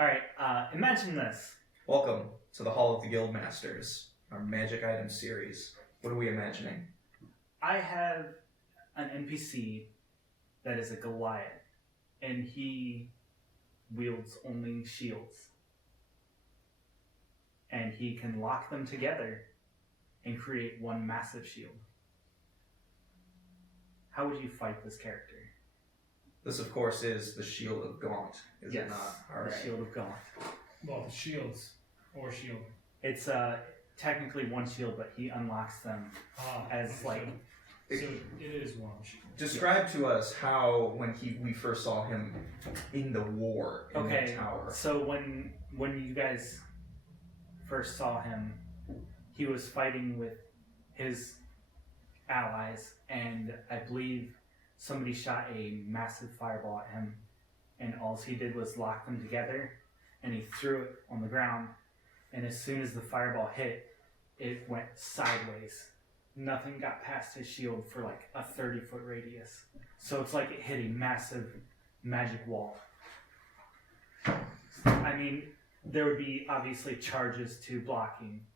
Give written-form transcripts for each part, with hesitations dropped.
Alright, imagine this. Welcome to the Hall of the Guild Masters, our magic items series. What are we imagining? I have an NPC that is a Goliath, and he wields only shields. And he can lock them together and create one massive shield. How would you fight this character? This, of course, is the Shield of Gaunt, is it not? All the right. Shield of Gaunt. Well, the shields or shield. It's technically one shield, but he unlocks them as like. So it is one shield. Describe to us how when we first saw him in the war in the tower. So when you guys first saw him, he was fighting with his allies, and I believe somebody shot a massive fireball at him, and all he did was lock them together, and he threw it on the ground, and as soon as the fireball hit, it went sideways. Nothing got past his shield for like a 30-foot radius. So it's like it hit a massive magic wall. I mean, there would be obviously charges to blocking,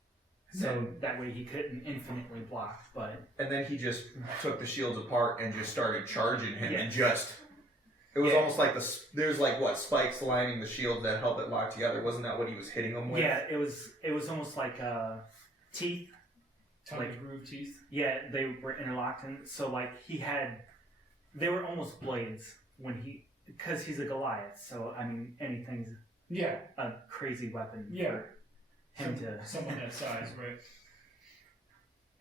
so that way he couldn't infinitely block, but... And then he just took the shields apart and just started charging him, and it was almost like there's like, what, spikes lining the shield that help it lock together. Wasn't that what he was hitting them with? Yeah, it was almost like teeth. Like groove teeth? Yeah, they were interlocked, and so like they were almost blades because he's a Goliath, so I mean, anything's a crazy weapon for him someone that size, right?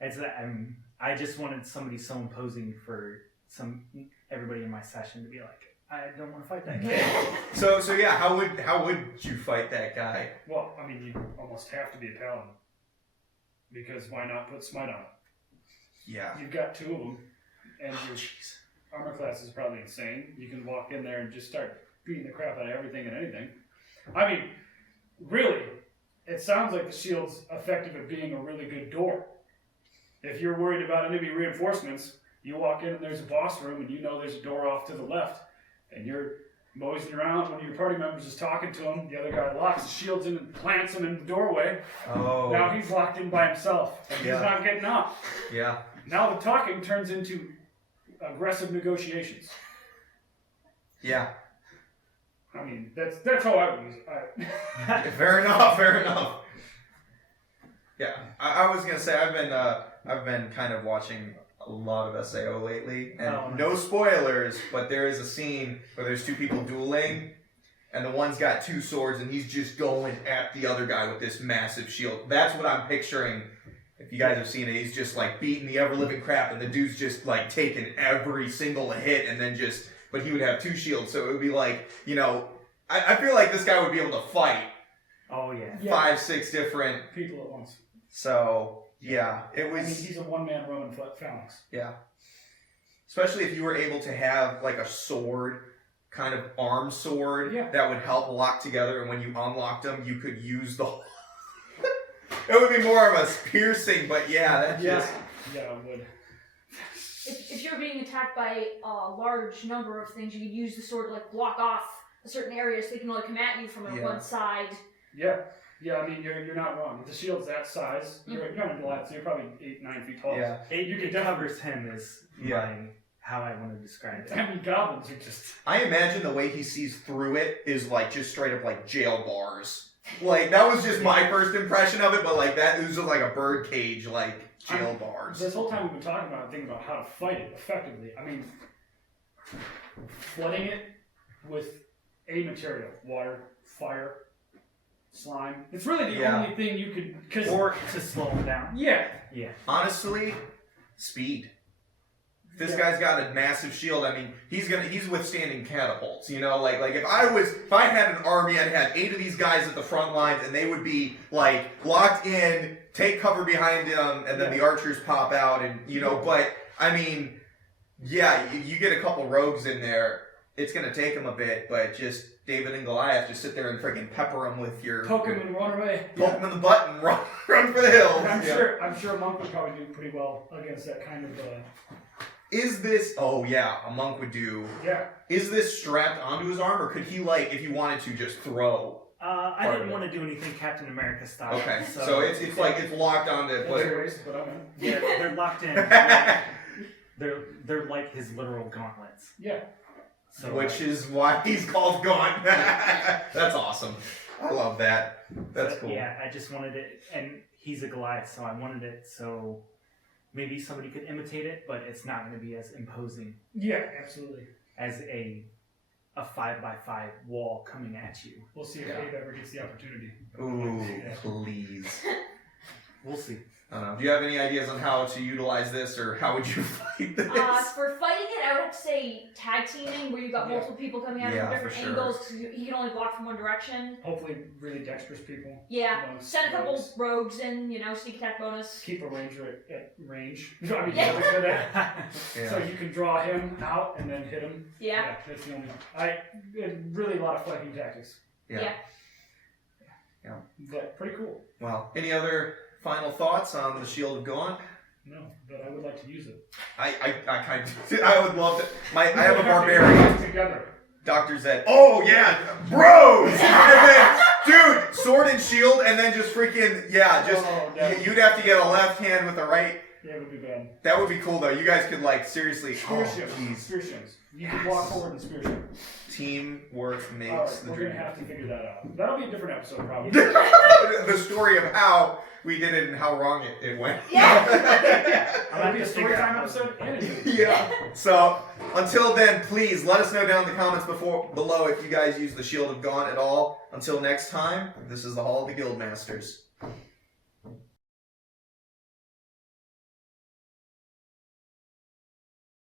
It's I just wanted somebody so imposing for everybody in my session to be like, I don't want to fight that guy. So yeah, how would you fight that guy? Well, I mean, you almost have to be a paladin. Because why not put smite on? Yeah. You've got two of them, and your armor class is probably insane. You can walk in there and just start beating the crap out of everything and anything. I mean, really, it sounds like the shield's effective at being a really good door. If you're worried about enemy reinforcements, you walk in and there's a boss room and you know there's a door off to the left, and you're moseying around. One of your party members is talking to him, the other guy locks the shields in and plants him in the doorway. Oh. Now he's locked in by himself, and he's not getting out. Yeah. Now the talking turns into aggressive negotiations. Yeah. I mean, that's how I would use it. Fair enough. Yeah, I was gonna say I've been kind of watching a lot of SAO lately, and no spoilers, but there is a scene where there's two people dueling, and the one's got two swords, and he's just going at the other guy with this massive shield. That's what I'm picturing. If you guys have seen it, he's just like beating the ever-living crap, and the dude's just like taking every single hit, and then but he would have two shields, so it would be like, I feel like this guy would be able to fight. Oh yeah. 5-6 different people at once. So yeah, it was. I mean, he's a one-man Roman phalanx. Yeah. Especially if you were able to have like a sword, kind of arm sword, that would help lock together, and when you unlocked them, you could use the. It would be more of a piercing, but Yeah, it would. If you're being attacked by a large number of things, you could use the sword to like block off a certain area so they can only come at you from one side. Yeah, I mean, you're not wrong. If the shield's that size, you're not a Goliath, so you're probably 8-9 feet tall. Yeah. It covers him is how I want to describe it. I mean, goblins are just... I imagine the way he sees through it is like just straight up like jail bars. Like, that was just my first impression of it, but like that, it was just like a bird cage, like jail bars. This whole time we've been talking about thinking about how to fight it effectively. I mean, flooding it with a material, water, fire, slime. It's really the only thing you could... Or to slow him down. Yeah. Honestly, speed. If this guy's got a massive shield, I mean, he's withstanding catapults, like if I had an army, I'd have 8 of these guys at the front lines, and they would be like locked in, take cover behind them, and then the archers pop out, and but I mean, you get a couple rogues in there, it's gonna take them a bit, but just David and Goliath, just sit there and freaking pepper them with your... Poke him and run away. Poke him in the butt and run for the hills. And I'm sure a monk would probably do pretty well against that kind of... Is this... Oh, yeah, a monk would do... Yeah. Is this strapped onto his arm, or could he, like, if he wanted to, just throw? I part didn't of want to do anything Captain America style. Okay, so it's like it's locked onto. That's But your race, but I'm in. Yeah, they're locked in. They're like his literal gauntlets. Yeah. So which is why he's called Gaunt. That's awesome. I love that. That's cool. Yeah, I just wanted it, and he's a Goliath, so I wanted it so maybe somebody could imitate it, but it's not going to be as imposing Yeah, absolutely. as a 5x5 wall coming at you. We'll see if Yeah. Abe ever gets the opportunity. Ooh, Yeah. please. We'll see. I don't know. Do you have any ideas on how to utilize this, or how would you fight this? For fighting it, I would have to say tag teaming, where you've got Yeah. multiple people coming at it Yeah, from different for sure. angles, because he can only block from one direction. Hopefully, really dexterous people. Yeah, Amongst send a couple rogues. rogues in, sneak attack bonus. Keep a ranger at range. I mean, Yeah. for that. Yeah. So you can draw him out and then hit him. Yeah. That's the only. And really a lot of flanking tactics. Yeah. But pretty cool. Well, any other final thoughts on the Shield of Gaunt? No, but I would like to use it. I kind of, I would love to. I have a barbarian. Together. Dr. Zed. Oh yeah, bros. And then, dude, sword and shield, and then just freaking you'd have to get a left hand with a right. Yeah, it would be bad. That would be cool though. You guys could like seriously. Spear Oh, shims. jeez. Spear shims. You can walk forward and spear shim. Teamwork makes Alright, the we're dream. gonna have to figure that out. That'll be a different episode probably. The story of how we did it and how wrong it went. That'll be a story time episode and a video. Yeah. So until then, please let us know down in the comments below if you guys use the Shield of Gaunt at all. Until next time, this is the Hall of the Guildmasters.